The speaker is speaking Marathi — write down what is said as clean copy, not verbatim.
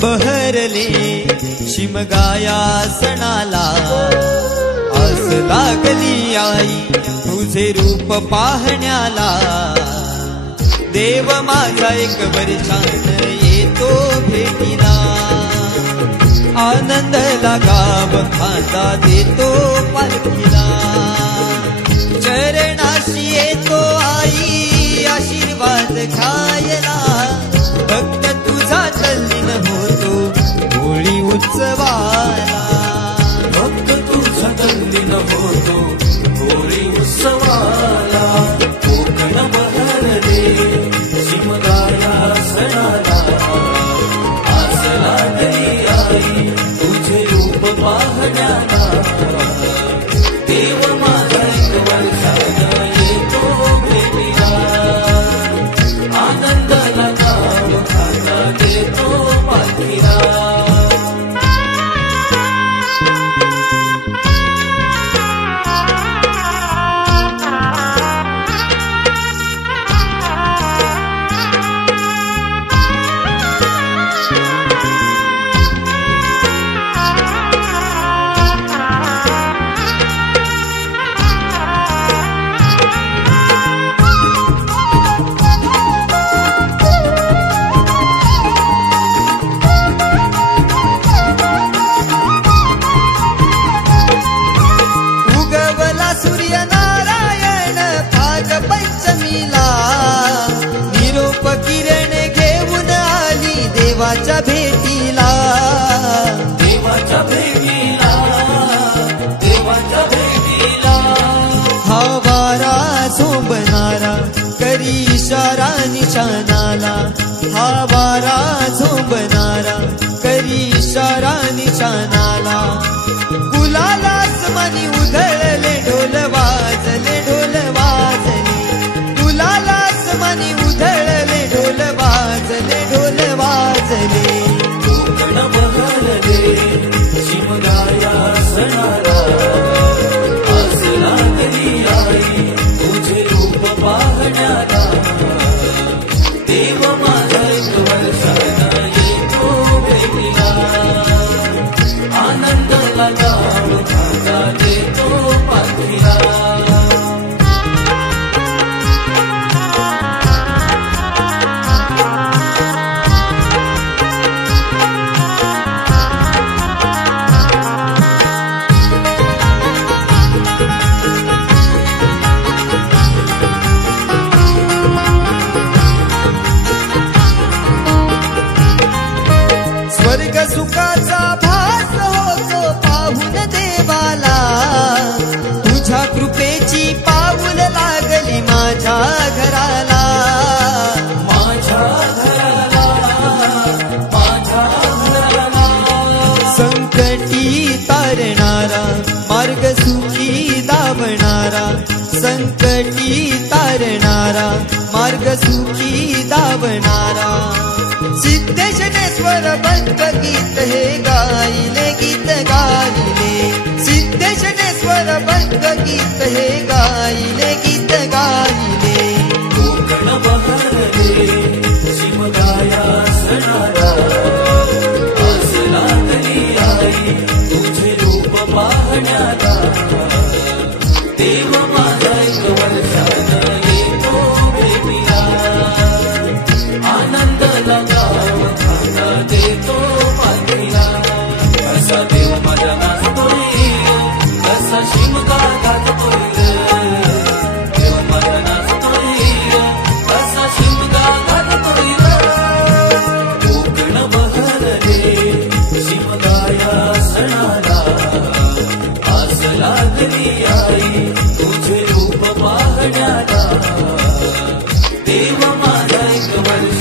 बहरले शिमगाया सणाला, आस लागली आई तुझे रूप पाहण्याला। देव माझा एक वर्षान येतो भेटीला, आनंद लागाव खांदा देतो पालखीला। चरणाशी येतो आई आशीर्वाद खायला, भक्त तुझा तल्लीन होतो होळी उत्सवाला। भक्त तुझा तल्लीन होतो होळी उत्सवाला। कोकण बहरले शिमगाया सणाला, आस लागली आई तुझे रूप पाहण्याला। देव माझा एक वर्षान येतो भेटीला, आनंदाला गाव खांदा देतो पालखीला। देवाच्या भेटीला, देवाच्या भेटीला, देवाच्या भेटीला। हा वारा झोंबणारा करी इशारा निशाणाला, हा वारा झोंबणारा करी इशारा निशाणाला। गुलाला आसमानी उधळले ढोल वाजले, ढोल वाजले। गुलाला आसमानी उधळले ढोल वाजले, ढोल वाजले। कोकण बहरले शिमगाया सणाला, आस लागली आई तुझे रूप पाहण्याला। देव माझा एक वर्षान येतो भेटीला, आनंदाला गाव खांदा देतो पालखीला। स्वर्ग सुखाचा भास होतो पाहून देवाला, तुझ्या कृपेची पाऊल लागली माझ्या घराला। माझ्या घराला, माझ्या घराला। संकटी तारणारा मार्ग सुखी दावणारा, संकटी तारणारा मार्ग सुखी दावणारा। सिद्धेशनेश्वर बंद गीत हे गायले, गीत गायले। सिद्धेशनेश्वर बंद गीत हे गायले, गीत गायले। कोकण बहरले शिमगाया सणाला, आस लागली आई तुझे रूप पाहण्याला। देव माझा एक वर्षान येतो भेटीला, आनंदाला गाव खांदा देतो पालखीला। कसा देव माझा नाचतोय, कसा शिमगा गाजतोय। देव माझा नाचतोय, कसा शिमगा गाजतोय। कोकण बहरले शिमगाया सणाला, आस लागली लागली आई तुझे रूप पाहण्याला देव माझा एक वर्ष